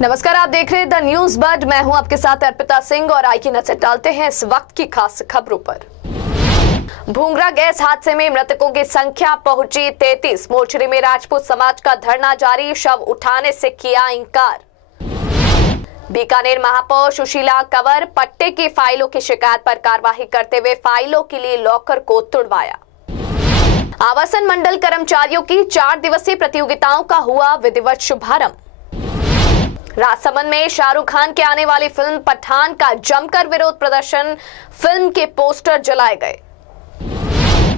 नमस्कार, आप देख रहे हैं द न्यूज बड। मैं हूं आपके साथ अर्पिता सिंह और आइए नजर डालते हैं इस वक्त की खास खबरों पर। भूंगरा गैस हादसे में मृतकों की संख्या पहुंची 33। मोर्चरी में राजपूत समाज का धरना जारी, शव उठाने से किया इंकार। बीकानेर महापौर सुशीला कंवर पट्टे की फाइलों की शिकायत पर कार्रवाई करते हुए फाइलों के लिए लॉकर को तुड़वाया। आवासन मंडल कर्मचारियों की 4 दिवसीय प्रतियोगिताओं का हुआ विधिवत शुभारंभ। राजसमंद में शाहरुख खान के आने वाली फिल्म पठान का जमकर विरोध प्रदर्शन, फिल्म के पोस्टर जलाए गए।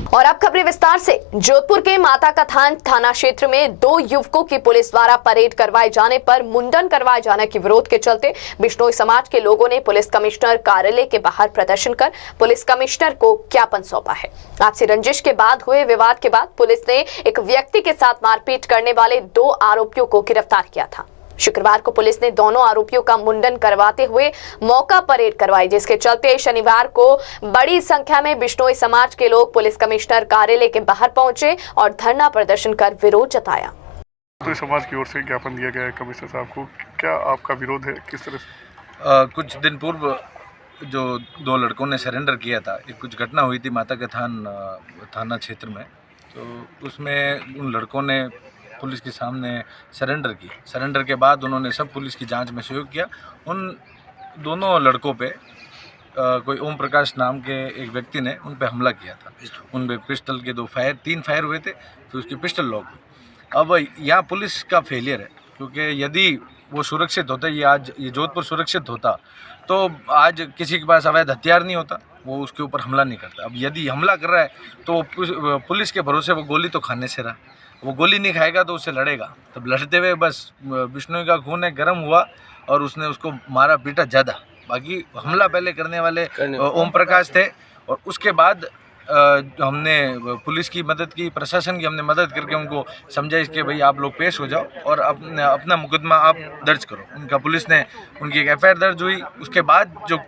और अब खबरें विस्तार से। जोधपुर के माता कथान थाना क्षेत्र में 2 युवकों की पुलिस द्वारा परेड करवाए जाने पर मुंडन करवाए जाने के विरोध के चलते बिश्नोई समाज के लोगों ने पुलिस कमिश्नर कार्यालय के बाहर प्रदर्शन कर पुलिस कमिश्नर को ज्ञापन सौंपा है। आपसी रंजिश के बाद हुए विवाद के बाद पुलिस ने एक व्यक्ति के साथ मारपीट करने वाले 2 आरोपियों को गिरफ्तार किया था। शुक्रवार को पुलिस ने दोनों आरोपियों का मुंडन करवाते हुए मौका परेड करवाई, जिसके चलते शनिवार को बड़ी संख्या में बिश्नोई समाज के लोग पुलिस कमिश्नर कार्यालय के बाहर पहुंचे और धरना प्रदर्शन कर विरोध जताया। तो समाज की ओर से ज्ञापन दिया गया है कमिश्नर साहब को, क्या आपका विरोध है, किस तरह से? कुछ दिन पूर्व जो 2 लड़कों ने सरेंडर किया था, एक कुछ घटना हुई थी माता के थाना क्षेत्र में, तो उसमें उन लड़कों ने पुलिस के सामने सरेंडर की। सरेंडर के बाद उन्होंने सब पुलिस की जांच में सहयोग किया। उन दोनों लड़कों पे कोई ओम प्रकाश नाम के एक व्यक्ति ने उन पे हमला किया था। उन पे पिस्टल के 3 फायर हुए थे, फिर उसकी पिस्टल लॉक हुई। अब यहाँ पुलिस का फेलियर है, क्योंकि यदि वो सुरक्षित होता, ये जोधपुर सुरक्षित होता, तो आज किसी के पास अवैध हथियार नहीं होता, वो उसके ऊपर हमला नहीं करता। अब यदि हमला कर रहा है तो पुलिस के भरोसे वो गोली तो खाने से रहा, वो गोली नहीं खाएगा तो उससे लड़ेगा। तब लड़ते हुए बस बिश्नोई का खून गर्म हुआ और उसने उसको मारा पीटा ज़्यादा। बाकी हमला पहले करने वाले ओम प्रकाश थे, और उसके बाद हमने पुलिस की मदद की, प्रशासन की हमने मदद करके उनको समझाइश कि भाई आप लोग पेश हो जाओ और अपना मुकदमा आप दर्ज करो। उनका पुलिस ने उनकी एक FIR दर्ज हुई। उसके बाद जो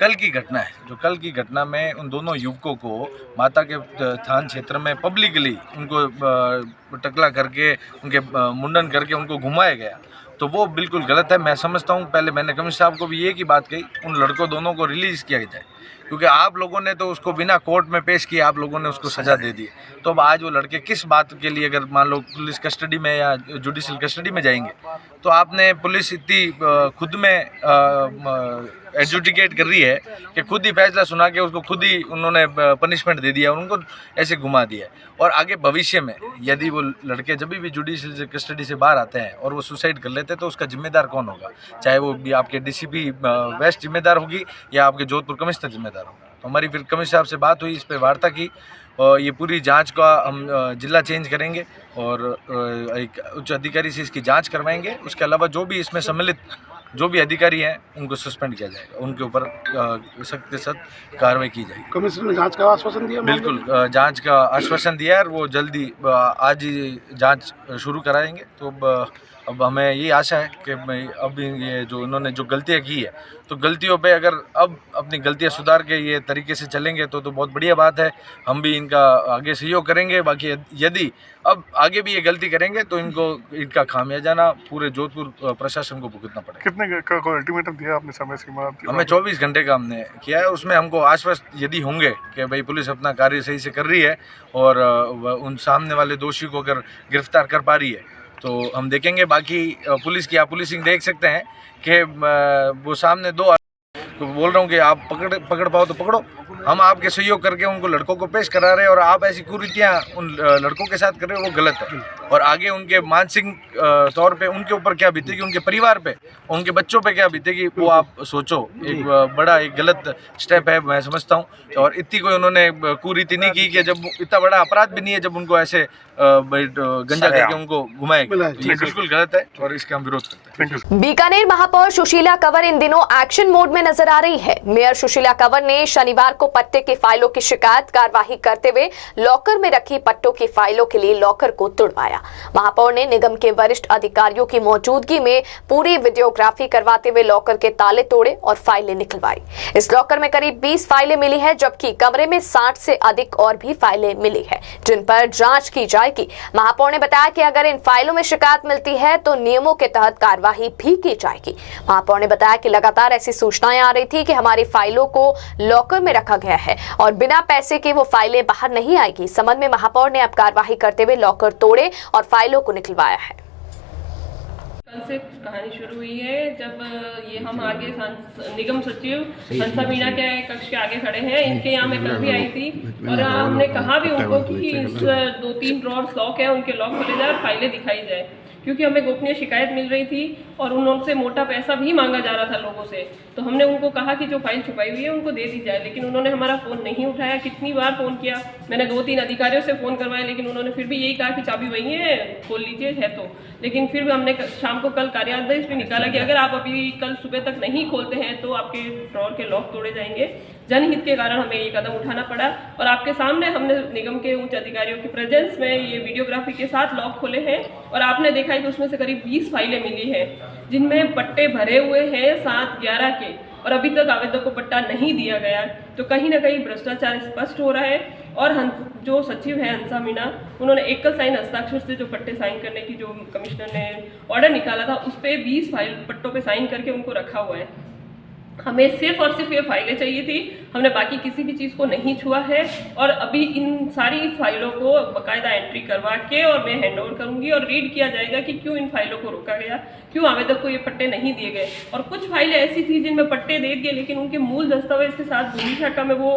कल की घटना में उन दोनों युवकों को माता के थान क्षेत्र में पब्लिकली उनको टकला करके, उनके मुंडन करके उनको घुमाया गया, तो वो बिल्कुल गलत है। मैं समझता हूँ, पहले मैंने कमिश्नर साहब को भी ये की बात कही, उन लड़कों दोनों को रिलीज़ किया जाए, क्योंकि आप लोगों ने तो उसको बिना कोर्ट में पेश किए आप लोगों ने उसको सज़ा दे दी। तो अब आज वो लड़के किस बात के लिए, अगर मान लो पुलिस कस्टडी में या जुडिशल कस्टडी में जाएंगे, तो आपने पुलिस इतनी खुद में एडजुडिकेट कर रही है कि खुद ही फैसला सुना के उसको खुद ही उन्होंने पनिशमेंट दे दिया और उनको ऐसे घुमा दिया। और आगे भविष्य में यदि वो लड़के जब भी जुडिशल कस्टडी से बाहर आते हैं और वो सुसाइड कर लेते हैं, तो उसका जिम्मेदार कौन होगा? चाहे वो भी आपके DCP वेस्ट जिम्मेदार होगी या आपके जोधपुर कमिश्नर जिम्मेदार होगा। तो हमारी फिर कमिश्नर साहब से बात हुई, इस पर वार्ता की, और ये पूरी जांच का हम जिला चेंज करेंगे और एक उच्च अधिकारी से इसकी जांच करवाएंगे। उसके अलावा जो भी इसमें सम्मिलित जो भी अधिकारी हैं उनको सस्पेंड किया जाएगा, उनके ऊपर सख्त से सख्त कार्रवाई की जाएगी। कमिश्नर ने जांच का आश्वासन दिया? बिल्कुल, जांच का आश्वासन दिया है और वो जल्दी आज ही जांच शुरू कराएंगे। तो अब हमें ये आशा है कि अब ये जो इन्होंने जो गलतियाँ की है, तो गलतियों पे अगर अब अपनी गलतियाँ सुधार के ये तरीके से चलेंगे तो बहुत बढ़िया बात है। हम भी इनका आगे सहयोग करेंगे। बाकी यदि अब आगे भी ये गलती करेंगे तो इनका खामियाजाना पूरे जोधपुर प्रशासन को भुगतना पड़ेगा। कितने का अल्टीमेटम दिया आपने, समय सीमा? हमें 24 घंटे का हमने किया है। उसमें हमको आश्वस्त यदि होंगे कि भाई पुलिस अपना कार्य सही से कर रही है और उन सामने वाले दोषी को अगर गिरफ्तार कर पा रही है, तो हम देखेंगे। बाकी पुलिस की आप पुलिसिंग देख सकते हैं कि वो सामने 2 बोल रहा हूँ कि आप पकड़ पाओ तो पकड़ो। हम आपके सहयोग करके उनको लड़कों को पेश करा रहे हैं, और आप ऐसी कुरीतियाँ उन लड़कों के साथ कर रहे हो, वो गलत है। और आगे उनके मानसिक तौर पे उनके ऊपर क्या बीतेगी, उनके परिवार पे, उनके बच्चों पे क्या बीतेगी, वो आप सोचो। एक बड़ा एक गलत स्टेप है, मैं समझता हूँ। और इतनी कोई उन्होंने कुरीति नहीं की कि जब इतना बड़ा अपराध भी नहीं है जब उनको ऐसे गंजा करके उनको घुमाएगा। ये बिल्कुल गलत है और इसका हम विरोध करते हैं। बीकानेर महापौर सुशीला कंवर इन दिनों एक्शन मोड में नजर नजर आ रही है। मेयर सुशीला कंवर ने शनिवार को पट्टे की फाइलों की शिकायत कार्यवाही करते हुए लॉकर में रखी पट्टों की फाइलों के लिए लॉकर को तोड़वाया। महापौर ने निगम के वरिष्ठ अधिकारियों की मौजूदगी में पूरी वीडियोग्राफी करवाते हुए लॉकर के ताले तोड़े और फाइलें निकलवाई। इस लॉकर में करीब 20 फाइलें मिली है, जबकि कमरे में 60 से अधिक और भी फाइलें मिली है, जिन पर जांच की जाएगी। महापौर ने बताया कि अगर इन फाइलों में शिकायत मिलती है तो नियमों के तहत कार्यवाही भी की जाएगी। महापौर ने बताया कि लगातार ऐसी सूचनाएं आ रही थी कि हमारी फाइलों को लॉकर में रखा गया है और बिना पैसे के वो फाइलें बाहर नहीं आएगी। इस संबंध में महापौर ने अब कार्यवाही करते हुए लॉकर तोड़े और फाइलों को निकलवाया है। कल से कहानी शुरू हुई है जब ये हम आगे निगम सचिव हंसा मीणा के कक्ष के आगे खड़े हैं। इनके यहाँ मैं कल भी आई थी और हमने कहा भी उनको कि इस 2-3 ड्रॉर्स लॉक है, उनके लॉक खोले जाए और फाइलें दिखाई जाए, क्योंकि हमें गोपनीय शिकायत मिल रही थी और उनसे मोटा पैसा भी मांगा जा रहा था लोगों से। तो हमने उनको कहा कि जो फाइल छुपाई हुई है उनको दे दी जाए, लेकिन उन्होंने हमारा फ़ोन नहीं उठाया। कितनी बार फ़ोन किया, मैंने 2-3 अधिकारियों से फ़ोन करवाया, लेकिन उन्होंने फिर भी यही कहा कि चाबी वही है, खोल लीजिए है तो। लेकिन फिर भी हमने शाम को कल कार्यादेश भी निकाला कि अगर आप अभी कल सुबह तक नहीं खोलते हैं तो आपके ड्रॉर के लॉक तोड़े जाएंगे। जनहित के कारण हमें ये कदम उठाना पड़ा और आपके सामने हमने निगम के उच्च अधिकारियों की प्रेजेंस में ये वीडियोग्राफी के साथ लॉक खोले हैं और आपने देखा है कि उसमें से करीब 20 फाइलें मिली हैं, जिनमें पट्टे भरे हुए हैं 7-11 के, और अभी तक आवेदक को पट्टा नहीं दिया गया। तो कहीं ना कहीं भ्रष्टाचार स्पष्ट हो रहा है। और जो सचिव है हंसा मीणा, उन्होंने एकल साइन हस्ताक्षर से जो पट्टे साइन करने की जो कमिश्नर ने ऑर्डर निकाला था उस पर 20 फाइल पट्टों पे साइन करके उनको रखा हुआ है। हमें सिर्फ और सिर्फ ये फाइलें चाहिए थी, हमने बाकी किसी भी चीज़ को नहीं छुआ है। और अभी इन सारी फाइलों को बाकायदा एंट्री करवा के और मैं हैंड ओवर करूँगी और रीड किया जाएगा कि क्यों इन फाइलों को रोका गया, क्यों आवेदक को ये पट्टे नहीं दिए गए। और कुछ फाइलें ऐसी थी जिनमें पट्टे दे दिए, लेकिन उनके मूल दस्तावेज के साथ भूमि शाखा में वो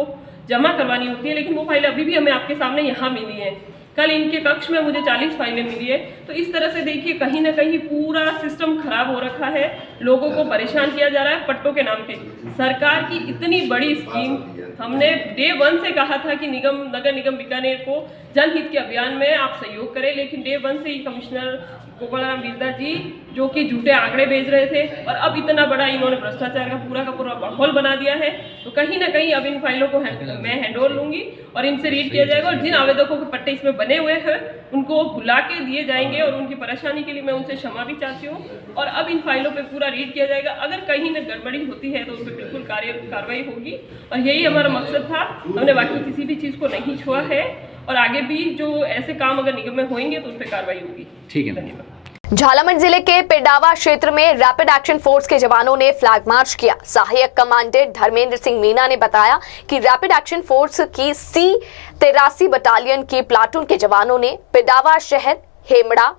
जमा करवानी होती है, लेकिन वो फाइलें अभी भी हमें आपके सामने यहाँ मिली हैं। कल इनके कक्ष में मुझे 40 फाइलें मिली है। तो इस तरह से देखिए कहीं ना कहीं पूरा सिस्टम खराब हो रखा है, लोगों को परेशान किया जा रहा है पट्टों के नाम पे। सरकार की इतनी बड़ी स्कीम, हमने डे 1 से कहा था कि नगर निगम बीकानेर को जनहित के अभियान में आप सहयोग करें, लेकिन डे 1 से ही कमिश्नर गोपालराम बिरदा जी जो कि झूठे आंकड़े भेज रहे थे और अब इतना बड़ा इन्होंने भ्रष्टाचार का पूरा माहौल बना दिया है। तो कहीं ना कहीं अब इन फाइलों को मैं हैंडओवर लूंगी और इनसे रीड किया जाएगा और जिन आवेदकों के पट्टे इसमें बने हुए हैं उनको बुला के दिए जाएंगे और उनकी परेशानी के लिए मैं उनसे क्षमा भी चाहती हूँ। और अब इन फाइलों पे पूरा रीड किया जाएगा, अगर कहीं ना गड़बड़ी होती है तो उस पर बिल्कुल कार्रवाई होगी और यही हमारा मकसद था। हमने बाकी किसी भी चीज़ को नहीं छुआ है और आगे भी जो ऐसे काम अगर निगम में होंगे तो उन पर कार्रवाई होगी। ठीक है, धन्यवाद। झालामड़ जिले के पिडावा क्षेत्र में रैपिड एक्शन फोर्स के जवानों ने फ्लैग मार्च किया। सहायक कमांडेंट धर्मेंद्र सिंह मीना ने बताया कि रैपिड एक्शन फोर्स की C-83 बटालियन की प्लाटून के जवानों ने पिडावा शहर, हेमड़ा,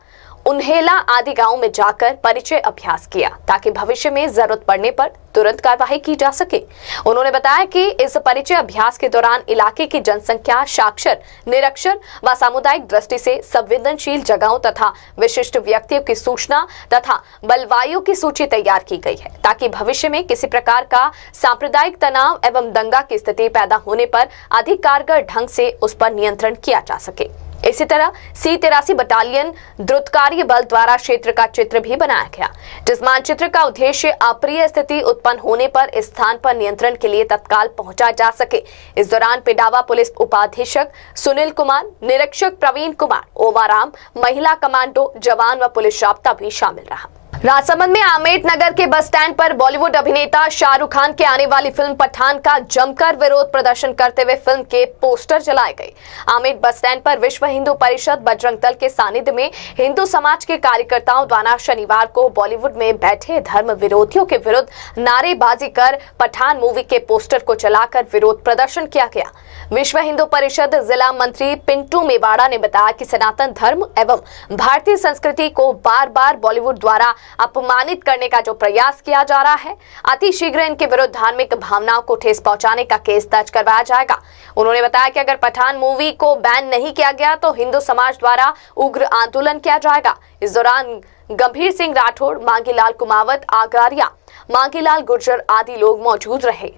उन्हेला आदि गांव में जाकर परिचय अभ्यास किया ताकि भविष्य में जरूरत पड़ने पर तुरंत कार्रवाई की जा सके। उन्होंने बताया कि इस परिचय अभ्यास के दौरान इलाके की जनसंख्या, साक्षर, निरक्षर व सामुदायिक दृष्टि से संवेदनशील जगहों तथा विशिष्ट व्यक्तियों की सूचना तथा बलवाइयों की सूची तैयार की गई है ताकि भविष्य में किसी प्रकार का सांप्रदायिक तनाव एवं दंगा की स्थिति पैदा होने पर अधिक कारगर ढंग से उस पर नियंत्रण किया जा सके। इसी तरह C-83 बटालियन द्रुतकार्य बल द्वारा क्षेत्र का चित्र भी बनाया गया, जिस मानचित्र का उद्देश्य अप्रिय स्थिति उत्पन्न होने पर इस स्थान पर नियंत्रण के लिए तत्काल पहुंचा जा सके। इस दौरान पिडावा पुलिस उपाधीक्षक सुनील कुमार, निरीक्षक प्रवीण कुमार, ओमाराम, महिला कमांडो जवान व पुलिस जाब्ता भी शामिल रहा। राजसमंद में आमेट नगर के बस स्टैंड पर बॉलीवुड अभिनेता शाहरुख खान के आने वाली फिल्म पठान का जमकर विरोध प्रदर्शन करते हुए फिल्म के पोस्टर जलाए गए। आमेट बस स्टैंड पर विश्व हिंदू परिषद बजरंग दल के सानिध्य में हिंदू समाज के कार्यकर्ताओं द्वारा शनिवार को बॉलीवुड में बैठे धर्म विरोधियों के विरुद्ध नारेबाजी कर पठान मूवी के पोस्टर को जलाकर विरोध प्रदर्शन किया गया। विश्व हिंदू परिषद जिला मंत्री पिंटू मेवाड़ा ने बताया कि सनातन धर्म एवं भारतीय संस्कृति को बार बार बॉलीवुड द्वारा अपमानित करने का जो प्रयास किया जा रहा है, अति शीघ्र इनके विरुद्ध धार्मिक भावनाओं को ठेस पहुंचाने का केस दर्ज करवाया जाएगा। उन्होंने बताया कि अगर पठान मूवी को बैन नहीं किया गया तो हिंदू समाज द्वारा उग्र आंदोलन किया जाएगा। इस दौरान गंभीर सिंह राठौड़, मांगीलाल कुमावत, आगारिया, मांगीलाल गुर्जर आदि लोग मौजूद रहे।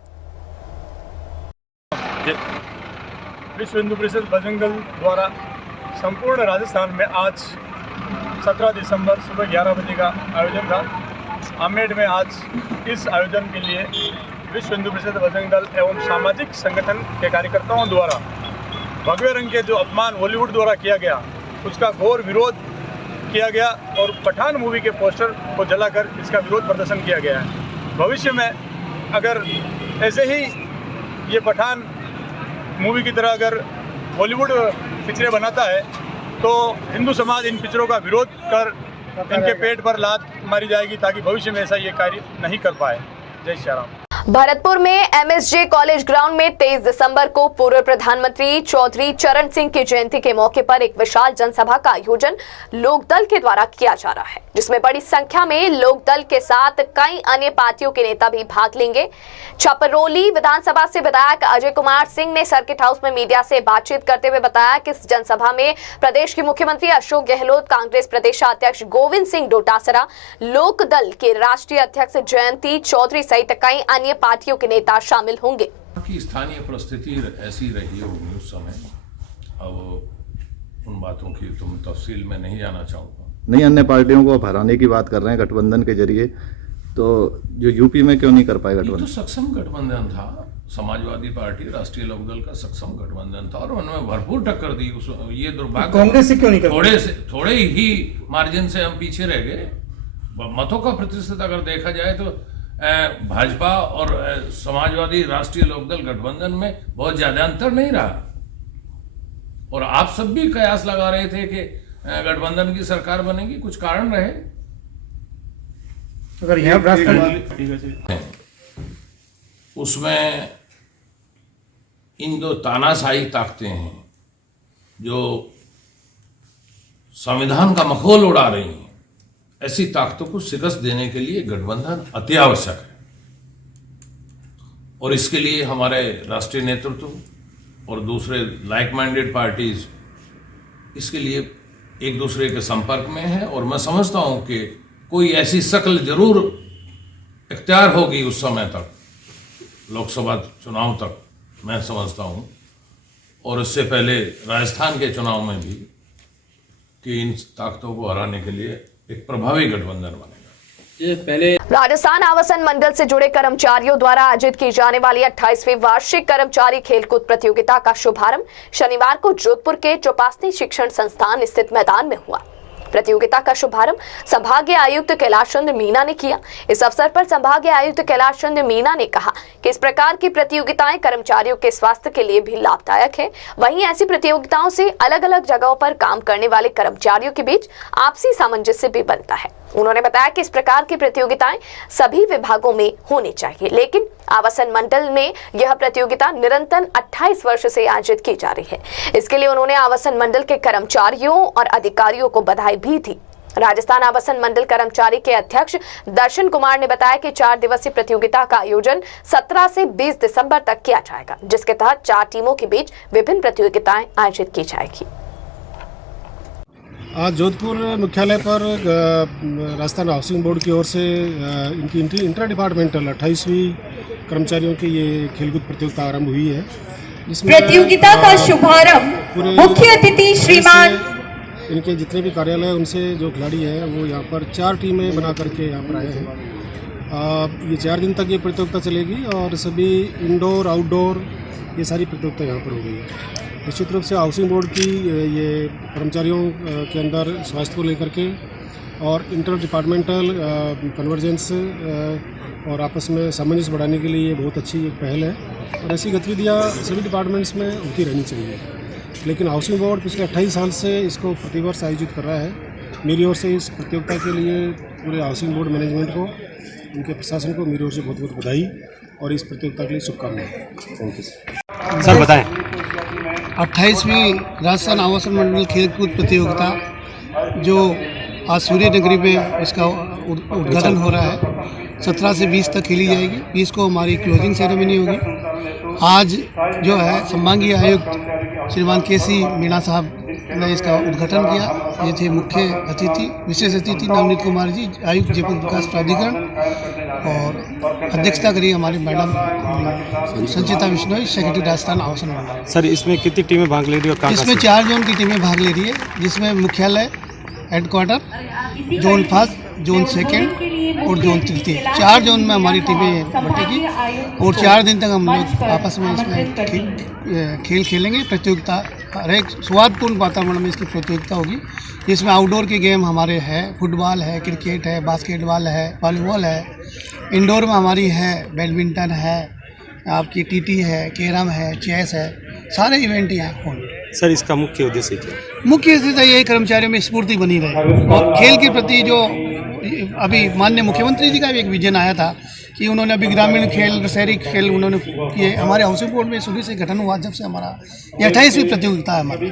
विश्व हिंदू परिषद बजरंग दल द्वारा संपूर्ण राजस्थान में आज 17 दिसंबर सुबह 11 बजे का आयोजन था। आमेठ में आज इस आयोजन के लिए विश्व हिंदू परिषद बजरंग दल एवं सामाजिक संगठन के कार्यकर्ताओं द्वारा भगवे रंग के जो अपमान बॉलीवुड द्वारा किया गया उसका घोर विरोध किया गया और पठान मूवी के पोस्टर को जलाकर इसका विरोध प्रदर्शन किया गया है। भविष्य में अगर ऐसे ही ये पठान मूवी की तरह अगर बॉलीवुड पिक्चरें बनाता है तो हिंदू समाज इन पिक्चरों का विरोध कर इनके पेट पर लात मारी जाएगी ताकि भविष्य में ऐसा ये कार्य नहीं कर पाए। जय श्री राम। भरतपुर में एमएसजे कॉलेज ग्राउंड में 23 दिसंबर को पूर्व प्रधानमंत्री चौधरी चरण सिंह की जयंती के मौके पर एक विशाल जनसभा का आयोजन लोकदल के द्वारा किया जा रहा है, जिसमें बड़ी संख्या में लोकदल के साथ कई अन्य पार्टियों के नेता भी भाग लेंगे। छपरौली विधानसभा से विधायक अजय कुमार सिंह ने सर्किट हाउस में मीडिया से बातचीत करते हुए बताया कि इस जनसभा में प्रदेश के मुख्यमंत्री अशोक गहलोत, कांग्रेस प्रदेशाध्यक्ष गोविंद सिंह डोटासरा, लोकदल के राष्ट्रीय अध्यक्ष जयंती चौधरी सहित कई अन्य पार्टियों के नेता शामिल होंगे। की स्थानीय परिस्थिति ऐसी रही होगी उस समय, अब उन बातों की तुम तफसील में नहीं जाना चाहूँगा। नहीं, अन्य पार्टियों को हराने की बात कर रहे हैं गठबंधन के जरिए, तो जो यूपी में क्यों नहीं कर पाए गठबंधन? तो सक्षम गठबंधन था, समाजवादी पार्टी राष्ट्रीय लोकदल का सक्षम गठबंधन था और उन्होंने भरपूर टक्कर दी। उस ये दुर्भाग्य कांग्रेस से क्यों नहीं कर थोड़े ही मार्जिन से हम पीछे रह गए। मतों का प्रतिशत अगर देखा जाए तो भाजपा और समाजवादी राष्ट्रीय लोकदल गठबंधन में बहुत ज्यादा अंतर नहीं रहा और आप सब भी कयास लगा रहे थे कि गठबंधन की सरकार बनेगी, कुछ कारण रहे। अगर यह उसमें इन जो तानाशाही ताकतें हैं जो संविधान का मखौल उड़ा रही हैं, ऐसी ताकतों को शिकस्त देने के लिए गठबंधन अति आवश्यक है और इसके लिए हमारे राष्ट्रीय नेतृत्व और दूसरे लाइक माइंडेड पार्टीज इसके लिए एक दूसरे के संपर्क में है और मैं समझता हूं कि कोई ऐसी शक्ल जरूर इख्तियार होगी उस समय तक, लोकसभा चुनाव तक मैं समझता हूं, और इससे पहले राजस्थान के चुनाव में भी, कि इन ताकतों को हराने के लिए एक प्रभावी गठबंधन बनेगा। ये पहले राजस्थान आवासन मंडल से जुड़े कर्मचारियों द्वारा आयोजित की जाने वाली 28वीं वार्षिक कर्मचारी खेलकूद प्रतियोगिता का शुभारंभ शनिवार को जोधपुर के चौपासनी शिक्षण संस्थान स्थित मैदान में हुआ। प्रतियोगिता का शुभारंभ संभागीय आयुक्त कैलाश चंद्र मीणा ने किया। इस अवसर पर संभागीय आयुक्त कैलाश चंद्र मीणा ने कहा कि इस प्रकार की प्रतियोगिताएं कर्मचारियों के स्वास्थ्य के लिए भी लाभदायक है। वहीं ऐसी प्रतियोगिताओं से अलग अलग जगहों पर काम करने वाले कर्मचारियों के बीच आपसी सामंजस्य भी बनता है। उन्होंने बताया कि इस प्रकार की प्रतियोगिताएं सभी विभागों में होनी चाहिए, लेकिन आवासन मंडल में यह प्रतियोगिता निरंतर 28 वर्ष से आयोजित की जा रही है। इसके लिए उन्होंने आवासन मंडल के कर्मचारियों और अधिकारियों को बधाई भी दी। राजस्थान आवासन मंडल कर्मचारी के अध्यक्ष दर्शन कुमार ने बताया कि 4 दिवसीय प्रतियोगिता का आयोजन 17 से 20 दिसंबर तक किया जाएगा, जिसके तहत 4 टीमों के बीच विभिन्न प्रतियोगिताएं आयोजित की जाएगी। आज जोधपुर मुख्यालय पर राजस्थान हाउसिंग बोर्ड की ओर से इनकी इंटर डिपार्टमेंटल 28वीं कर्मचारियों की ये खेलकूद प्रतियोगिता आरंभ हुई है, जिसमें प्रतियोगिता का शुभारंभ मुख्य अतिथि श्रीमान इनके जितने भी कार्यालय उनसे जो खिलाड़ी हैं वो यहाँ पर 4 टीमें बना करके यहाँ पर आए हैं। ये 4 दिन तक ये प्रतियोगिता चलेगी और सभी इंडोर आउटडोर ये सारी प्रतियोगिता यहाँ पर होगी। निश्चित रूप से हाउसिंग बोर्ड की ये कर्मचारियों के अंदर स्वास्थ्य को लेकर के और इंटर डिपार्टमेंटल कन्वर्जेंस और आपस में सामंजस्य बढ़ाने के लिए ये बहुत अच्छी एक पहल है और ऐसी गतिविधियाँ सभी डिपार्टमेंट्स में होती रहनी चाहिए। लेकिन हाउसिंग बोर्ड पिछले 28 साल से इसको प्रतिवर्ष आयोजित कर रहा है। मेरी ओर से इस प्रतियोगिता के लिए पूरे हाउसिंग बोर्ड मैनेजमेंट को, उनके प्रशासन को मेरी ओर से बहुत बहुत बधाई और इस प्रतियोगिता के लिए शुभकामनाएं। Thank you sir. बताएं। 28वीं राजस्थान आवासन मंडल खेलकूद प्रतियोगिता जो आज सूर्य नगरी में इसका उद्घाटन हो रहा है, 17 से 20 तक खेली जाएगी। 20 को हमारी क्लोजिंग सेरेमनी होगी। आज जो है संभागीय आयुक्त श्रीमान केसी मीणा साहब ने इसका उद्घाटन किया। ये थे मुख्य अतिथि, विशेष अतिथि नवनीत कुमार जी, आयुक्त जयपुर विकास प्राधिकरण, और अध्यक्षता करी हमारी मैडम संचिता विश्नोई, सेक्रेटरी राजस्थान आवासन मंडल। सर, इसमें कितनी टीमें भाग ले रही है? इसमें 4 जोन की टीमें भाग ले रही है, जिसमें मुख्यालय, हेडक्वार्टर, जोन 5, जोन सेकंड और जोन तृतीय, 4 जोन में हमारी टीमें बटेगी और 4 दिन तक हम लोग आपस में इसमें खेल खेलेंगे। प्रतियोगिता हर एक स्वादपूर्ण वातावरण में इसकी प्रतियोगिता होगी, जिसमें आउटडोर के गेम हमारे हैं, फुटबॉल है, क्रिकेट है, बास्केटबॉल है, वॉलीबॉल है। इंडोर में हमारी है बैडमिंटन है, आपकी टीटी है, कैरम है, चेस है, सारे इवेंट यहाँ होंगे। सर, इसका मुख्य उद्देश्य क्या? मुख्य उद्देश्य यही कर्मचारियों में स्फूर्ति बनी रहे और खेल के प्रति जो अभी माननीय मुख्यमंत्री जी का भी एक विजन आया था कि उन्होंने अभी ग्रामीण खेल, शहरी खेल उन्होंने किए। हमारे हाउसिंग बोर्ड में शुरू से गठन हुआ जब से हमारा ये 28वीं प्रतियोगिता है हमारी।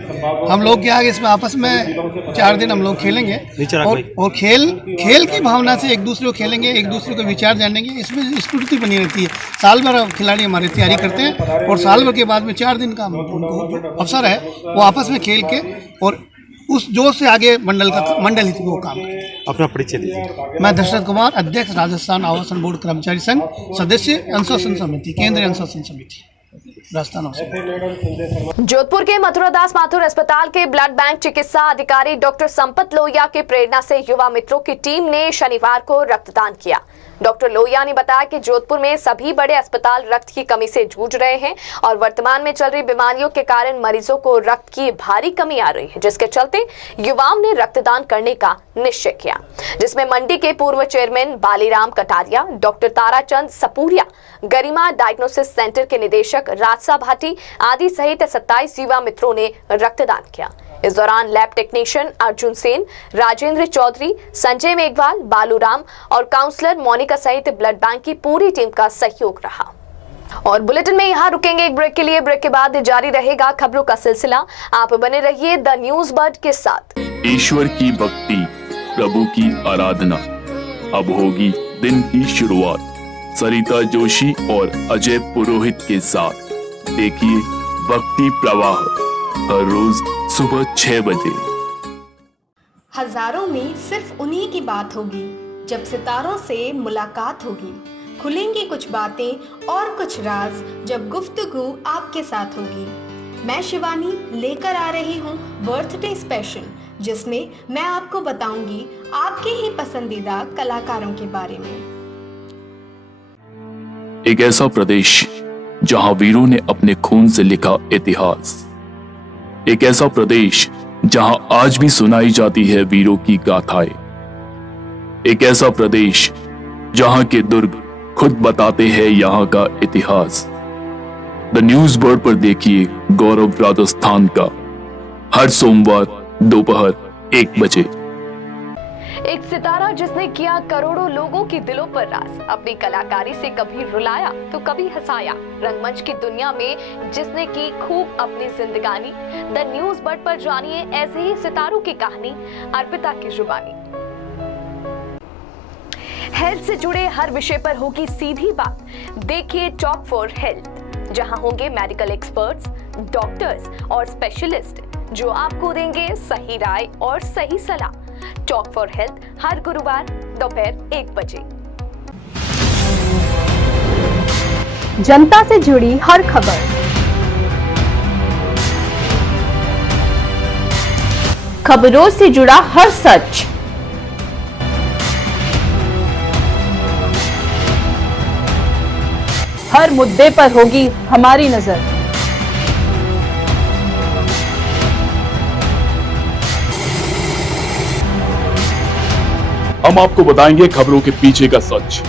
हम लोग क्या आगे इसमें आपस में 4 दिन हम लोग खेलेंगे और खेल की भावना से एक दूसरे को खेलेंगे, एक दूसरे को विचार जानेंगे, इसमें स्फूर्ति बनी रहती है। साल भर खिलाड़ी हमारे तैयारी करते हैं और साल भर के बाद में 4 दिन का अवसर है, वो आपस में खेल के और उस जोश से आगे मंडल हित में वो काम करें। अपना परिचय दीजिए। मैं दशरथ कुमार, अध्यक्ष राजस्थान आवासन बोर्ड कर्मचारी संघ, सदस्य अनुशासन समिति, केंद्रीय अनुशासन समिति राजस्थान आवासन। जोधपुर के मथुरादास माथुर अस्पताल के ब्लड बैंक चिकित्सा अधिकारी डॉक्टर संपत लोहिया की प्रेरणा से युवा मित्रों की टीम ने शनिवार को रक्तदान किया। डॉक्टर लोहिया ने बताया कि जोधपुर में सभी बड़े अस्पताल रक्त की कमी से जूझ रहे हैं और वर्तमान में चल रही बीमारियों के कारण मरीजों को रक्त की भारी कमी आ रही है, जिसके चलते युवाओं ने रक्तदान करने का निश्चय किया, जिसमें मंडी के पूर्व चेयरमैन बालीराम कटारिया, डॉक्टर ताराचंद सपूरिया, गरिमा डायग्नोसिस सेंटर के निदेशक राजसा भाटी आदि सहित 27 युवा मित्रों ने रक्तदान किया। इस दौरान लैब टेक्नीशियन अर्जुन सेन, राजेंद्र चौधरी, संजय मेघवाल, बालूराम और काउंसलर मोनिका सहित ब्लड बैंक की पूरी टीम का सहयोग रहा। और बुलेटिन में यहाँ रुकेंगे एक ब्रेक के लिए। ब्रेक के बाद जारी रहेगा खबरों का सिलसिला। आप बने रहिए द न्यूज बर्ड के साथ। ईश्वर की भक्ति, प्रभु की आराधना, अब होगी दिन की शुरुआत सरिता जोशी और अजय पुरोहित के साथ। देखिए भक्ति प्रवाह हर रोज सुबह 6 बजे। हजारों में सिर्फ उन्हीं की बात होगी जब सितारों से मुलाकात होगी। खुलेंगी कुछ बातें और कुछ राज जब गुफ्तगू आपके साथ होगी। मैं शिवानी लेकर आ रही हूँ बर्थडे स्पेशल, जिसमें मैं आपको बताऊंगी आपके ही पसंदीदा कलाकारों के बारे में। एक ऐसा प्रदेश जहां वीरों ने अपने खून से लिखा इतिहास, एक ऐसा प्रदेश जहां आज भी सुनाई जाती है वीरों की गाथाएं, एक ऐसा प्रदेश जहां के दुर्ग खुद बताते हैं यहां का इतिहास। द न्यूज बोर्ड पर देखिए गौरव राजस्थान का हर सोमवार दोपहर 1 बजे। एक सितारा जिसने किया करोड़ों लोगों के दिलों पर राज, अपनी कलाकारी से कभी रुलाया तो कभी हंसाया, रंगमंच की दुनिया में जिसने की खूब अपनी जिंदगानी। द न्यूज बर्ड पर जानिए ऐसे ही सितारों की कहानी अर्पिता की जुबानी। हेल्थ से जुड़े हर विषय पर होगी सीधी बात। देखिए टॉक फॉर हेल्थ, जहां होंगे मेडिकल एक्सपर्ट्स, डॉक्टर्स और स्पेशलिस्ट जो आपको देंगे सही राय और सही सलाह। टॉक फॉर हेल्थ हर गुरुवार दोपहर 1 बजे। जनता से जुड़ी हर खबर, खबरों से जुड़ा हर सच, हर मुद्दे पर होगी हमारी नजर। हम आपको बताएंगे खबरों के पीछे का सच।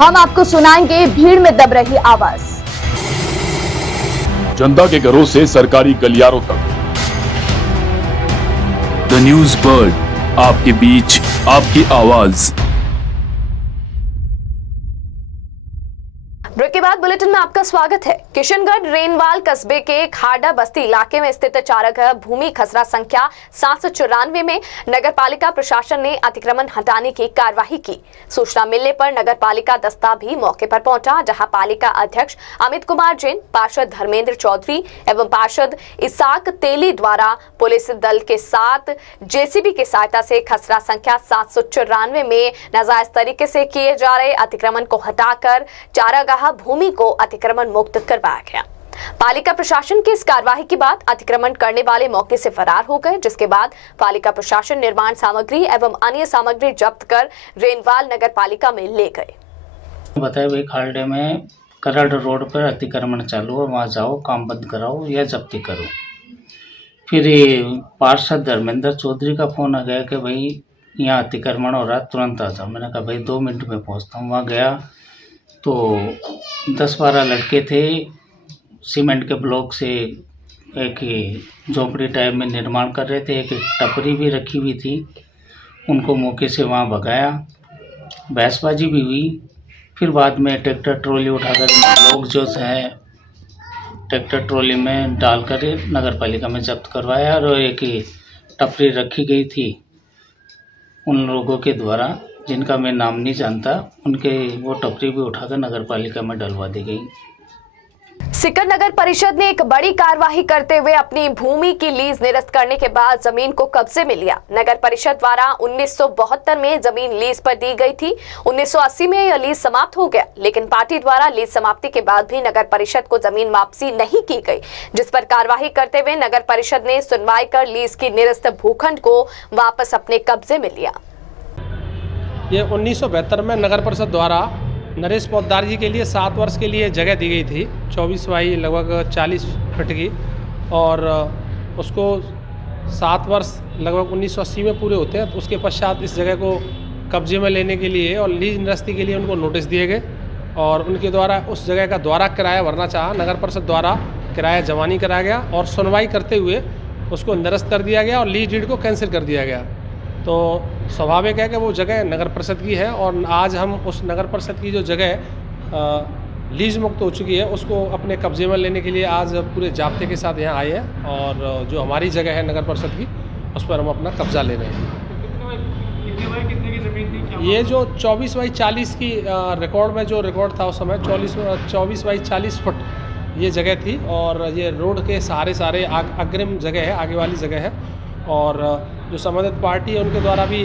हम आपको सुनाएंगे भीड़ में दब रही आवाज, जनता के घरों से सरकारी गलियारों तक। द न्यूज बर्ड, आपके बीच, आपकी आवाज। ब्रेक के बाद बुलेटिन में आपका स्वागत है। किशनगढ़ रेनवाल कस्बे के खाड़ा बस्ती इलाके में स्थित चारागाह भूमि खसरा संख्या 794 में नगरपालिका प्रशासन ने अतिक्रमण हटाने की कार्यवाही की। सूचना मिलने पर नगरपालिका दस्ता भी मौके पर पहुंचा, जहां पालिका अध्यक्ष अमित कुमार जैन, पार्षद धर्मेंद्र चौधरी एवं पार्षद इसाक तेली द्वारा पुलिस दल के साथ जेसीबी की सहायता से खसरा संख्या 794 में नाजायज तरीके से किए जा रहे अतिक्रमण को हटाकर चारागाह भूमि को अतिक्रमण मुक्त करवाया गया। पालिका प्रशासन की इस कार्रवाई के बाद अतिक्रमण करने वाले मौके से फरार हो गए, जिसके बाद पालिका प्रशासन निर्माण सामग्री एवं अन्य सामग्री जब्त कर रेनवाल नगर पालिका में ले गए। बताया भाई खालडे में करड़ रोड पर अतिक्रमण चालू है, वहाँ जाओ, काम बंद कराओ या जब्ती करो। फिर ये पार्षद धर्मेंद्र चौधरी का फ़ोन आ गया कि भाई यहाँ अतिक्रमण हो रहा है, तुरंत आ जाओ। मैंने कहा भाई 2 मिनट में पहुँचता हूँ। वहाँ गया तो 10-12 लड़के थे, सीमेंट के ब्लॉक से एक झोपड़ी टाइप में निर्माण कर रहे थे, एक टपरी भी रखी हुई थी। उनको मौके से वहाँ भगाया, बहसबाजी भी हुई। फिर बाद में ट्रैक्टर ट्रॉली उठाकर लोग जो है ट्रैक्टर ट्रॉली में डालकर नगर पालिका में जब्त करवाया और एक टपरी रखी गई थी उन लोगों के द्वारा, जिनका मैं नाम नहीं जानता, उनके वो टपरी भी उठाकर नगर पालिका में डलवा दी गई। सीकर नगर परिषद ने एक बड़ी कार्रवाई करते हुए अपनी भूमि की लीज निरस्त करने के बाद जमीन को कब्जे में लिया। नगर परिषद द्वारा 1972 में जमीन लीज पर दी गई थी। 1980 में यह लीज समाप्त हो गया, लेकिन पार्टी द्वारा लीज समाप्ति के बाद भी नगर परिषद को जमीन वापसी नहीं की गई, जिस पर कार्रवाई करते हुए नगर परिषद ने सुनवाई कर लीज की निरस्त भूखंड को वापस अपने कब्जे में लिया। ये 1972 में नगर परिषद द्वारा नरेश पोद्दार जी के लिए 7 वर्ष के लिए जगह दी गई थी, 24 बाई लगभग 40 फीट की, और उसको 7 वर्ष लगभग 1980 में पूरे होते हैं। तो उसके पश्चात इस जगह को कब्जे में लेने के लिए और लीज निरस्ती के लिए उनको नोटिस दिए गए और उनके द्वारा उस जगह का द्वारा किराया भरना चाहा। नगर परिषद द्वारा किराया जमा नहीं कराया गया और सुनवाई करते हुए उसको निरस्त कर दिया गया और लीज डीड को कैंसिल कर दिया गया। तो स्वाभाविक है कि वो जगह नगर परिषद की है और आज हम उस नगर परिषद की जो जगह लीज मुक्त हो चुकी है उसको अपने कब्जे में लेने के लिए आज पूरे जाब्ते के साथ यहाँ आए हैं और जो हमारी जगह है नगर परिषद की उस पर हम अपना कब्जा ले रहे हैं। ये जो 24 बाई 40 की रिकॉर्ड में जो रिकॉर्ड था उस समय 24 बाई 40 फुट ये जगह थी और ये रोड के सारे अग्रिम जगह है, आगे वाली जगह है। और जो संबंधित पार्टी है उनके द्वारा भी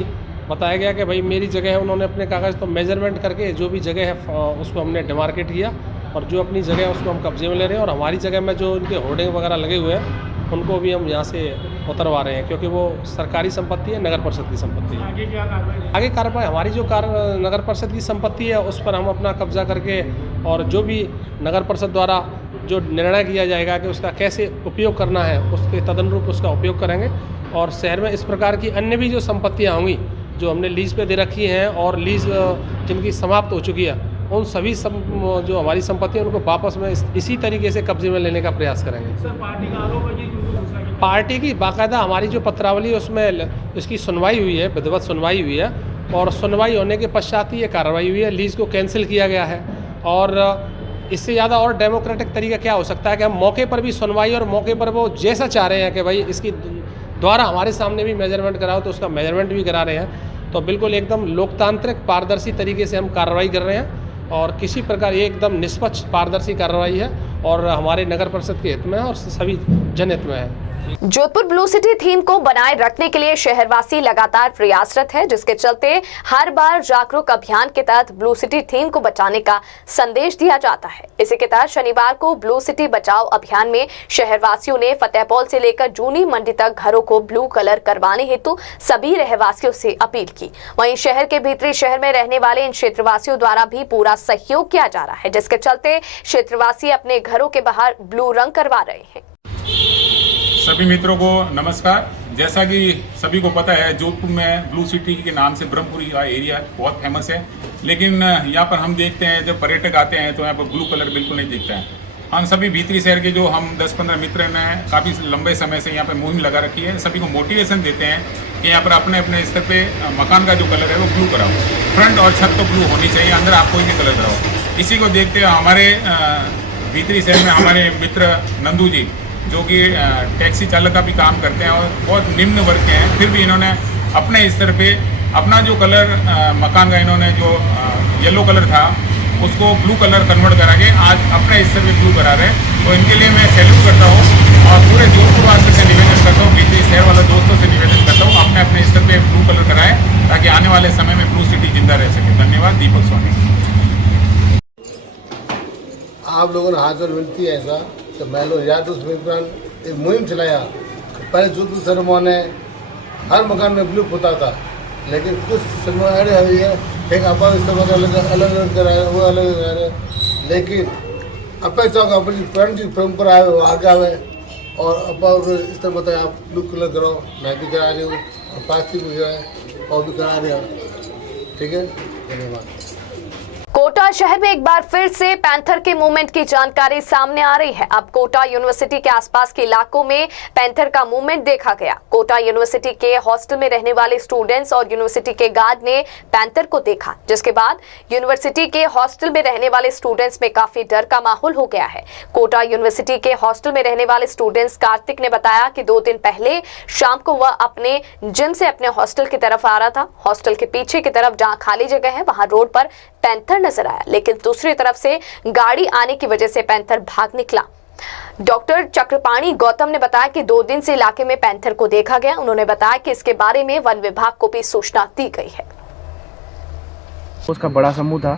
बताया गया कि भाई मेरी जगह है, उन्होंने अपने कागज़ तो मेजरमेंट करके जो भी जगह है उसको हमने डिमार्केट किया और जो अपनी जगह है उसको हम कब्जे में ले रहे हैं और हमारी जगह में जो उनके होर्डिंग वगैरह लगे हुए हैं उनको भी हम यहाँ से उतरवा रहे हैं, क्योंकि वो सरकारी संपत्ति है, नगर परिषद की संपत्ति है। आगे कार्रवाई हमारी जो नगर परिषद की संपत्ति है उस पर हम अपना कब्जा करके और जो भी नगर परिषद द्वारा जो निर्णय किया जाएगा कि उसका कैसे उपयोग करना है उसके तदनुरूप उसका उपयोग करेंगे। और शहर में इस प्रकार की अन्य भी जो संपत्तियाँ होंगी जो हमने लीज पे दे रखी हैं और लीज जिनकी समाप्त हो चुकी है उन सभी जो हमारी संपत्ति है उनको वापस में इसी तरीके से कब्जे में लेने का प्रयास करेंगे। सर, पार्टी का आरोप है कि पार्टी की बाकायदा हमारी जो पत्रावली है उसमें इसकी सुनवाई हुई है, विधिवत सुनवाई हुई है और सुनवाई होने के पश्चात ही ये कार्रवाई हुई है। लीज को कैंसिल किया गया है और इससे ज़्यादा और डेमोक्रेटिक तरीका क्या हो सकता है कि हम मौके पर भी सुनवाई और मौके पर वो जैसा चाह रहे हैं कि भाई इसकी द्वारा हमारे सामने भी मेजरमेंट कराओ तो उसका मेजरमेंट भी करा रहे हैं। तो बिल्कुल एकदम लोकतांत्रिक पारदर्शी तरीके से हम कार्रवाई कर रहे हैं और किसी प्रकार ये एकदम निष्पक्ष पारदर्शी कार्रवाई है और हमारे नगर परिषद के हित में है और सभी जनहित में है। जोधपुर ब्लू सिटी थीम को बनाए रखने के लिए शहरवासी लगातार प्रयासरत है, जिसके चलते हर बार जागरूक अभियान के तहत ब्लू सिटी थीम को बचाने का संदेश दिया जाता है। इसी के तहत शनिवार को ब्लू सिटी बचाओ अभियान में शहरवासियों ने फतेहपुर से लेकर जूनी मंडी तक घरों को ब्लू कलर करवाने हेतु सभी रहवासियों से अपील की। वहीं शहर के भीतरी शहर में रहने वाले इन क्षेत्रवासियों द्वारा भी पूरा सहयोग किया जा रहा है, जिसके चलते क्षेत्रवासी अपने घरों के बाहर ब्लू रंग करवा रहे हैं। सभी मित्रों को नमस्कार। जैसा कि सभी को पता है जोधपुर में ब्लू सिटी के नाम से ब्रह्मपुरी का एरिया बहुत फेमस है, लेकिन यहाँ पर हम देखते हैं जब पर्यटक आते हैं तो यहाँ पर ब्लू कलर बिल्कुल नहीं दिखता है। हम सभी भीतरी शहर के जो हम 10-15 मित्र ने काफ़ी लंबे समय से यहाँ पर मुहिम लगा रखी है, सभी को मोटिवेशन देते हैं कि यहाँ पर अपने अपने स्तर पे मकान का जो कलर है वो ब्लू कराओ, फ्रंट और छत तो ब्लू होनी चाहिए, अंदर आप कोई भी कलर कराओ। इसी को देखते हुए हमारे भीतरी शहर में हमारे मित्र नंदू जी जो कि टैक्सी चालक का भी काम करते हैं और बहुत निम्न वर्ग के हैं, फिर भी इन्होंने अपने स्तर पे अपना जो कलर मकान का इन्होंने जो येलो कलर था उसको ब्लू कलर कन्वर्ट करा के आज अपने स्तर पे ब्लू करा रहे हैं। तो इनके लिए मैं सैल्यूट करता हूँ और पूरे जोधपुर वासियों से निवेदन करता हूँ, भीतरी शहर वाले दोस्तों से निवेदन करता हूँ अपने अपने स्तर पे ब्लू कलर कराएं ताकि आने वाले समय में ब्लू सिटी जिंदा रह सके। धन्यवाद। दीपक स्वामी। आप लोगों ने हाथ जोड़ विनती है ऐसा तो महलो याद उसमें एक मुहिम चलाया। पहले जोधपुर शर्मा ने हर मकान में ब्लू पोता था, लेकिन कुछ शर्मा अड़े हुई है एक आप अलग अलग कराए, वो अलग करा रहे, लेकिन अपेक्षा का अपनी पुरानी परंपरा है वो आगे आवे। और अब इस तरह बताया आप ब्लू कलर करो, मैं भी करा रही हूँ और प्लास्टिक भी जो है और भी करा रहे हैं। ठीक है, धन्यवाद। कोटा शहर में एक बार फिर से पैंथर के मूवमेंट की जानकारी सामने आ रही है। अब कोटा यूनिवर्सिटी के आसपास के इलाकों में पैंथर का मूवमेंट देखा गया। कोटा यूनिवर्सिटी के हॉस्टल में रहने वाले स्टूडेंट्स और यूनिवर्सिटी के गार्ड ने पैंथर को देखा, जिसके बाद यूनिवर्सिटी के हॉस्टल में रहने वाले स्टूडेंट्स में काफी डर का माहौल हो गया है। कोटा यूनिवर्सिटी के हॉस्टल में रहने वाले स्टूडेंट्स कार्तिक ने बताया कि 2 दिन पहले शाम को वह अपने जिम से अपने हॉस्टल की तरफ आ रहा था। हॉस्टल के पीछे की तरफ जहां खाली जगह है वहां रोड पर पैंथर नजर आया, लेकिन दूसरी तरफ से गाड़ी आने की वजह से पैंथर भाग निकला। डॉक्टर चक्रपाणी गौतम ने बताया कि 2 दिन से इलाके में पैंथर को देखा गया। उन्होंने बताया कि इसके बारे में वन विभाग को भी सूचना दी गई है। उसका बड़ा समूह था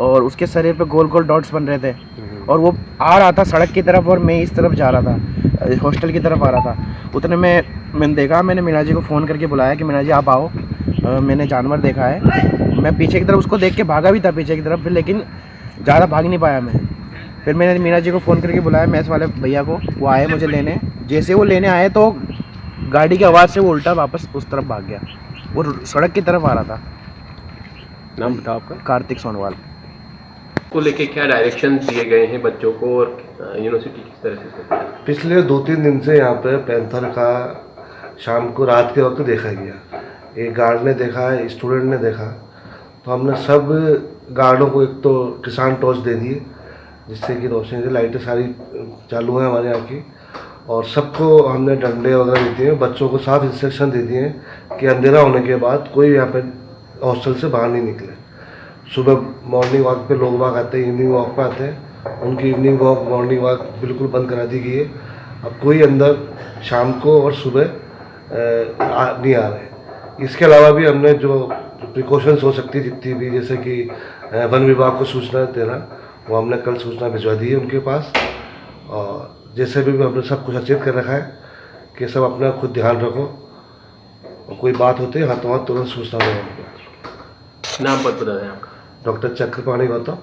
और उसके शरीर पे गोल गोल डॉट्स बन रहे थे और वो आ रहा था सड़क की तरफ और मैं इस तरफ जा रहा था, हॉस्टल की तरफ आ रहा था। उतने में मैंने देखा, मैंने मीना जी को फ़ोन करके बुलाया कि मीना जी आप आओ, मैंने जानवर देखा है। मैं पीछे की तरफ उसको देख के भागा भी था पीछे की तरफ, लेकिन ज़्यादा भाग नहीं पाया मैं। फिर मैंने मीना जी को फ़ोन करके बुलाया, मैथ वाले भैया को, वो आए मुझे लेने। जैसे वो लेने आए तो गाड़ी की आवाज़ से वो उल्टा वापस उस तरफ भाग गया, वो सड़क की तरफ आ रहा था। नाम बताओ आपका? कार्तिक सोनवाल। को लेके क्या डायरेक्शन दिए गए हैं बच्चों को और यूनिवर्सिटी किस तरह से? पिछले 2-3 दिन से यहाँ पे पैंथर का शाम को रात के वक्त देखा गया। एक गार्ड ने देखा है, स्टूडेंट ने देखा, तो हमने सब गार्डों को एक तो किसान टॉर्च दे दिए जिससे कि रोशनी से लाइटें सारी चालू हैं हमारे यहाँ की, और सबको हमने डंडे वगैरह दे दिए। बच्चों को साफ इंस्ट्रक्शन दे दिए कि अंधेरा होने के बाद कोई यहाँ पे हॉस्टल से बाहर नहीं निकले। सुबह मॉर्निंग वॉक पे लोग बाग आते हैं, इवनिंग वॉक पे आते हैं, उनकी इवनिंग वॉक मॉर्निंग वॉक बिल्कुल बंद करा दी गई है। अब कोई अंदर शाम को और सुबह नहीं आ रहे। इसके अलावा भी हमने जो प्रिकॉशंस हो सकती जितनी भी, जैसे कि वन विभाग को सूचना देना, वो हमने कल सूचना भिजवा दी है उनके पास। और जैसे भी हमने सब कुछ सचेत कर रखा है कि सब अपना खुद ध्यान रखो और कोई बात होती है हाथों हाथ तुरंत सूचना दें। नाम पर बता दें आपका? डॉक्टर चक्रपाणी गौतम,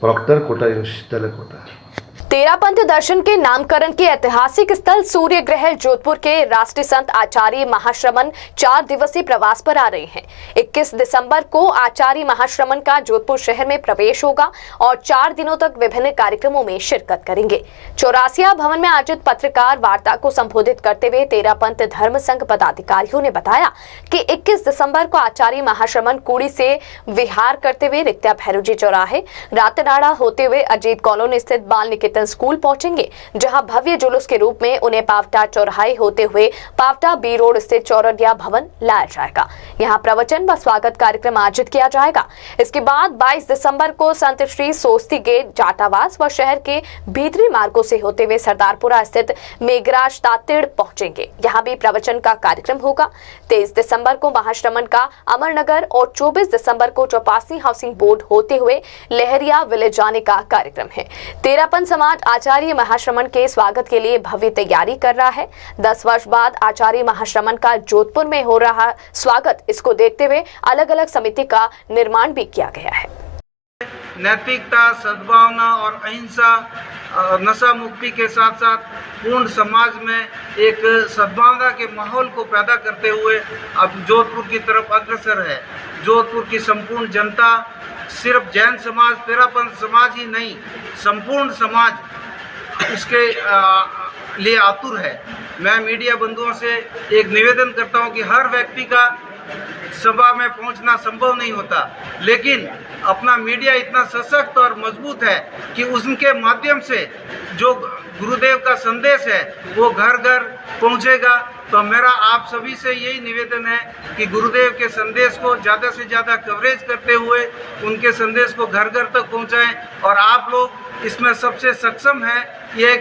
प्रॉक्टर, कोटा विश्वविद्यालय कोटा। तेरापंथ दर्शन के नामकरण के ऐतिहासिक स्थल सूर्य ग्रह जोधपुर के राष्ट्रीय संत आचार्य महाश्रमण 4 दिवसीय प्रवास पर आ रहे हैं। 21 दिसंबर को आचार्य महाश्रमण का जोधपुर शहर में प्रवेश होगा और 4 दिनों तक विभिन्न कार्यक्रमों में शिरकत करेंगे। चौरासिया भवन में आयोजित पत्रकार वार्ता को संबोधित करते हुए तेरापंथ धर्म संघ पदाधिकारियों ने बताया कि 21 दिसंबर को आचार्य महाश्रमण कुड़ी से विहार करते हुए रिक्तिया भैरोजी चौराहे, रातनाड़ा होते हुए अजीत कॉलोनी स्थित बाल निकेतन स्कूल पहुंचेंगे, जहां भव्य जुलूस के रूप में उन्हें पावटा चौराहे होते हुए पावटा बी रोड स्थित चौरडिया भवन लाया जाएगा। यहां प्रवचन व स्वागत कार्यक्रम आयोजित किया जाएगा। इसके बाद 22 दिसंबर को संत श्री सोस्ती गेट जाटावास व शहर के भीतरी मार्गों से होते हुए सरदारपुरा स्थित मेघराज तातिड़ पहुंचेंगे। यहां भी प्रवचन का कार्यक्रम होगा। 23 दिसंबर को महाश्रमण का अमरनगर और 24 दिसंबर को चौपासी हाउसिंग बोर्ड होते हुए लहरिया विलेज जाने का कार्यक्रम है। तेरापंथ समाज आचार्य महाश्रमण के स्वागत के लिए भव्य तैयारी कर रहा है। 10 वर्ष बाद आचार्य महाश्रमण का जोधपुर में हो रहा स्वागत, इसको देखते हुए अलग अलग समिति का निर्माण भी किया गया है। नैतिकता, सद्भावना और अहिंसा, नशा मुक्ति के साथ साथ पूर्ण समाज में एक सद्भावना के माहौल को पैदा करते हुए अब जोधपुर की तरफ अग्रसर है। जोधपुर की संपूर्ण जनता, सिर्फ जैन समाज, तेरापंथ समाज ही नहीं, संपूर्ण समाज इसके लिए आतुर है। मैं मीडिया बंधुओं से एक निवेदन करता हूं कि हर व्यक्ति का सभा में पहुंचना संभव नहीं होता, लेकिन अपना मीडिया इतना सशक्त और मजबूत है कि उनके माध्यम से जो गुरुदेव का संदेश है वो घर घर पहुंचेगा। तो मेरा आप सभी से यही निवेदन है कि गुरुदेव के संदेश को ज़्यादा से ज़्यादा कवरेज करते हुए उनके संदेश को घर घर तक पहुंचाएं, और आप लोग इसमें सबसे सक्षम हैं। ये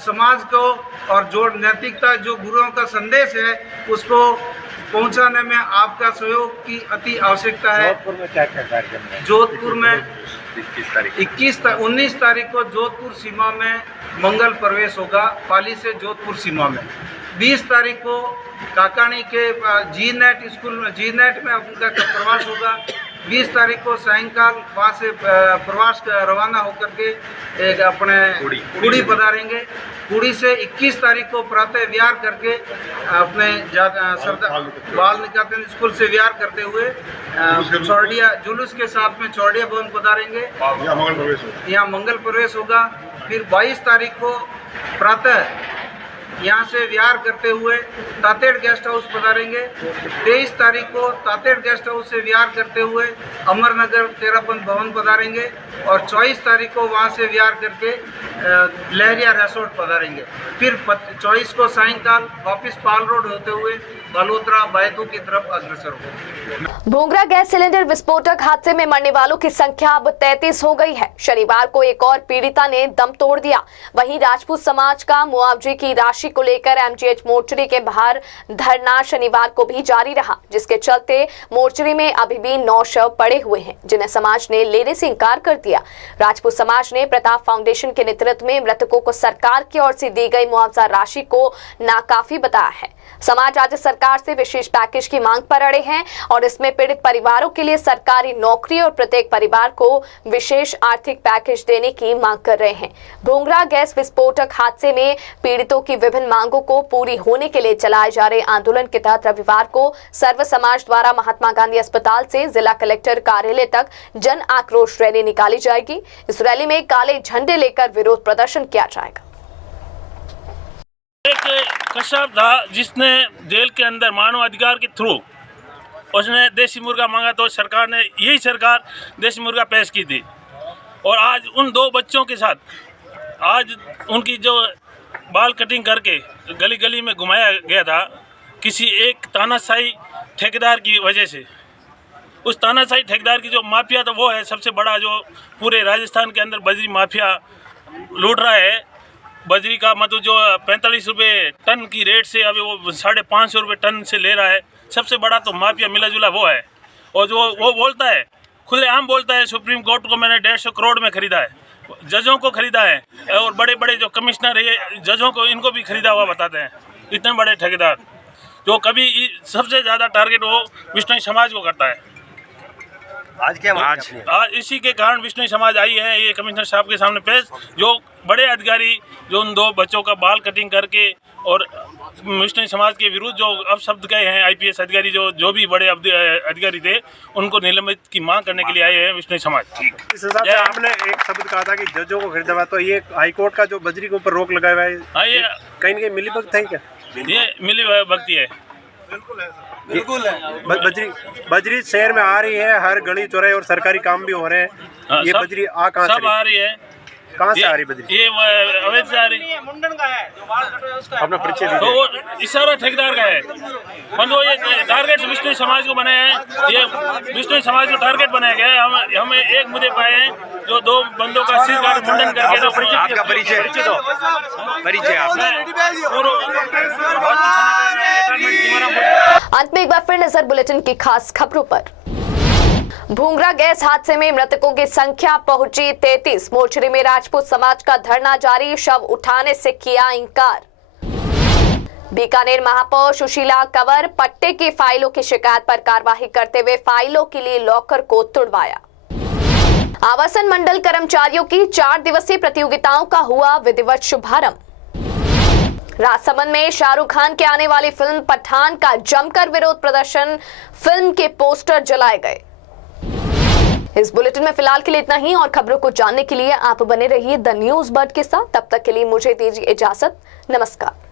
समाज को और जो नैतिकता, जो गुरुओं का संदेश है, उसको पहुंचाने में आपका सहयोग की अति आवश्यकता है। जोधपुर में क्या क्या कार्यक्रम है? जोधपुर में 19 तारीख को जोधपुर सीमा में मंगल प्रवेश होगा, पाली से जोधपुर सीमा में। 20 तारीख को काकानी के जीनेट स्कूल में जीनेट में उनका प्रवास होगा। 20 तारीख को सायंकाल वहाँ से प्रवास रवाना होकर के एक अपने कुड़ी पधारेंगे। कुड़ी से 21 तारीख को प्रातः विहार करके अपने सरदार बाल निकेतन स्कूल से विहार करते हुए चौड़िया जुलूस के साथ में चौड़िया भवन पधारेंगे। यहाँ मंगल प्रवेश होगा। फिर 22 तारीख को प्रातः यहाँ से विहार करते हुए तातेड़ गेस्ट हाउस पधारेंगे। 23 तारीख को तातेड़ गेस्ट हाउस से विहार करते हुए अमरनगर तेरापंथ भवन पधारेंगे और 24 तारीख को वहाँ से विहार करके लहरिया रिसोर्ट पधारेंगे। फिर 24 को सायंकाल वापस पाल रोड होते हुए बालोतरा बैतू की तरफ अग्रसर होंगे। भोंगरा गैस सिलेंडर विस्फोटक हादसे में मरने वालों की संख्या अब 33 हो गई है। शनिवार को एक और पीड़िता ने दम तोड़ दिया। वहीं राजपूत समाज का मुआवजे की राशि को लेकर एमजीएच मोर्चरी के बाहर धरना शनिवार को भी जारी रहा, जिसके चलते मोर्चरी में अभी भी 9 शव पड़े हुए हैं, जिन्हें समाज ने लेने से इंकार कर दिया। राजपूत समाज ने प्रताप फाउंडेशन के नेतृत्व में मृतकों को सरकार की ओर से दी गई मुआवजा राशि को नाकाफी बताया है। समाज राज्य सरकार से विशेष पैकेज की मांग पर अड़े हैं और इसमें पीड़ित परिवारों के लिए सरकारी नौकरी और प्रत्येक परिवार को विशेष आर्थिक पैकेज देने की मांग कर रहे हैं। भोंगरा गैस विस्फोटक हादसे में पीड़ितों की विभिन्न मांगों को पूरी होने के लिए चलाए जा रहे आंदोलन के तहत रविवार को सर्व समाज द्वारा महात्मा गांधी अस्पताल से जिला कलेक्टर कार्यालय तक जन आक्रोश रैली निकाली जाएगी। इस रैली में काले झंडे लेकर विरोध प्रदर्शन किया जाएगा। एक कश्यप था जिसने जेल के अंदर मानव अधिकार के थ्रू उसने देसी मुर्गा मांगा, तो सरकार ने यही सरकार देसी मुर्गा पेश की थी। और आज उन 2 बच्चों के साथ आज उनकी जो बाल कटिंग करके गली गली में घुमाया गया था किसी एक तानाशाही ठेकेदार की वजह से। उस तानाशाही ठेकेदार की जो माफिया था वो है सबसे बड़ा, जो पूरे राजस्थान के अंदर बजरी माफिया लूट रहा है। बजरी का मतलब जो 45 रुपये टन की रेट से अभी वो 550 रुपये टन से ले रहा है। सबसे बड़ा तो माफिया मिला जुला वो है। और जो वो बोलता है, खुलेआम बोलता है, सुप्रीम कोर्ट को मैंने 150 करोड़ में ख़रीदा है, जजों को ख़रीदा है और बड़े बड़े जो कमिश्नर है जजों को इनको भी ख़रीदा हुआ बताते हैं। इतने बड़े ठेकेदार जो कभी सबसे ज़्यादा टारगेट वो विष्णु समाज को करता है। आज इसी के कारण विष्णु समाज आई है ये कमिश्नर साहब के सामने पेश, जो बड़े अधिकारी जो उन 2 बच्चों का बाल कटिंग करके और विष्णु समाज के विरुद्ध जो अपशब्द गए हैं आईपीएस अधिकारी जो भी बड़े अधिकारी थे उनको निलंबित की मांग करने के लिए आए हैं विष्णु समाज। इस हिसाब से आपने एक शब्द कहा था कि जजों को खरीदा हुआ, तो ये हाईकोर्ट का जो बजरी के ऊपर रोक लगाया हुआ है, ये कहीं न कहीं मिली भगत है क्या? ये मिली भगती है, बिल्कुल है। बजरी शहर में आ रही है, हर गली चौराहे और सरकारी काम भी हो रहे हैं। ये बजरी कहाँ से आ रही है? कहाँ से आ रही बजरी? ये अवैध से आ रही है। मुंडन का है, जो बाल कट रहे हैं उसका अपना परिचय दीजिए। तो वो इशारा ठेकेदार का है, पर वो ये टारगेट विष्णु समाज को बनाया है। ये विष्णु समाज को टारगेट बनाया गया है। हमें एक मुद्दे पाए हैं जो 2 बंदों का सिर काट मुंडन करके। आपका परिचय दो, परिचय आपका। अंत में एक बार फिर नजर बुलेटिन की खास खबरों पर। भोंगरा गैस हादसे में मृतकों की संख्या पहुंची 33। मोर्चरी में राजपूत समाज का धरना जारी, शव उठाने से किया इंकार। बीकानेर महापौर सुशीला कंवर पट्टे की फाइलों की शिकायत पर कार्रवाई करते हुए फाइलों के लिए लॉकर को तुड़वाया। आवासन मंडल कर्मचारियों की 4 दिवसीय प्रतियोगिताओं का हुआ विधिवत शुभारंभ। राजसमंद में शाहरुख खान के आने वाली फिल्म पठान का जमकर विरोध प्रदर्शन, फिल्म के पोस्टर जलाए गए। इस बुलेटिन में फिलहाल के लिए इतना ही और खबरों को जानने के लिए आप बने रहिए द न्यूज बर्ड के साथ। तब तक के लिए मुझे दीजिए इजाजत। नमस्कार।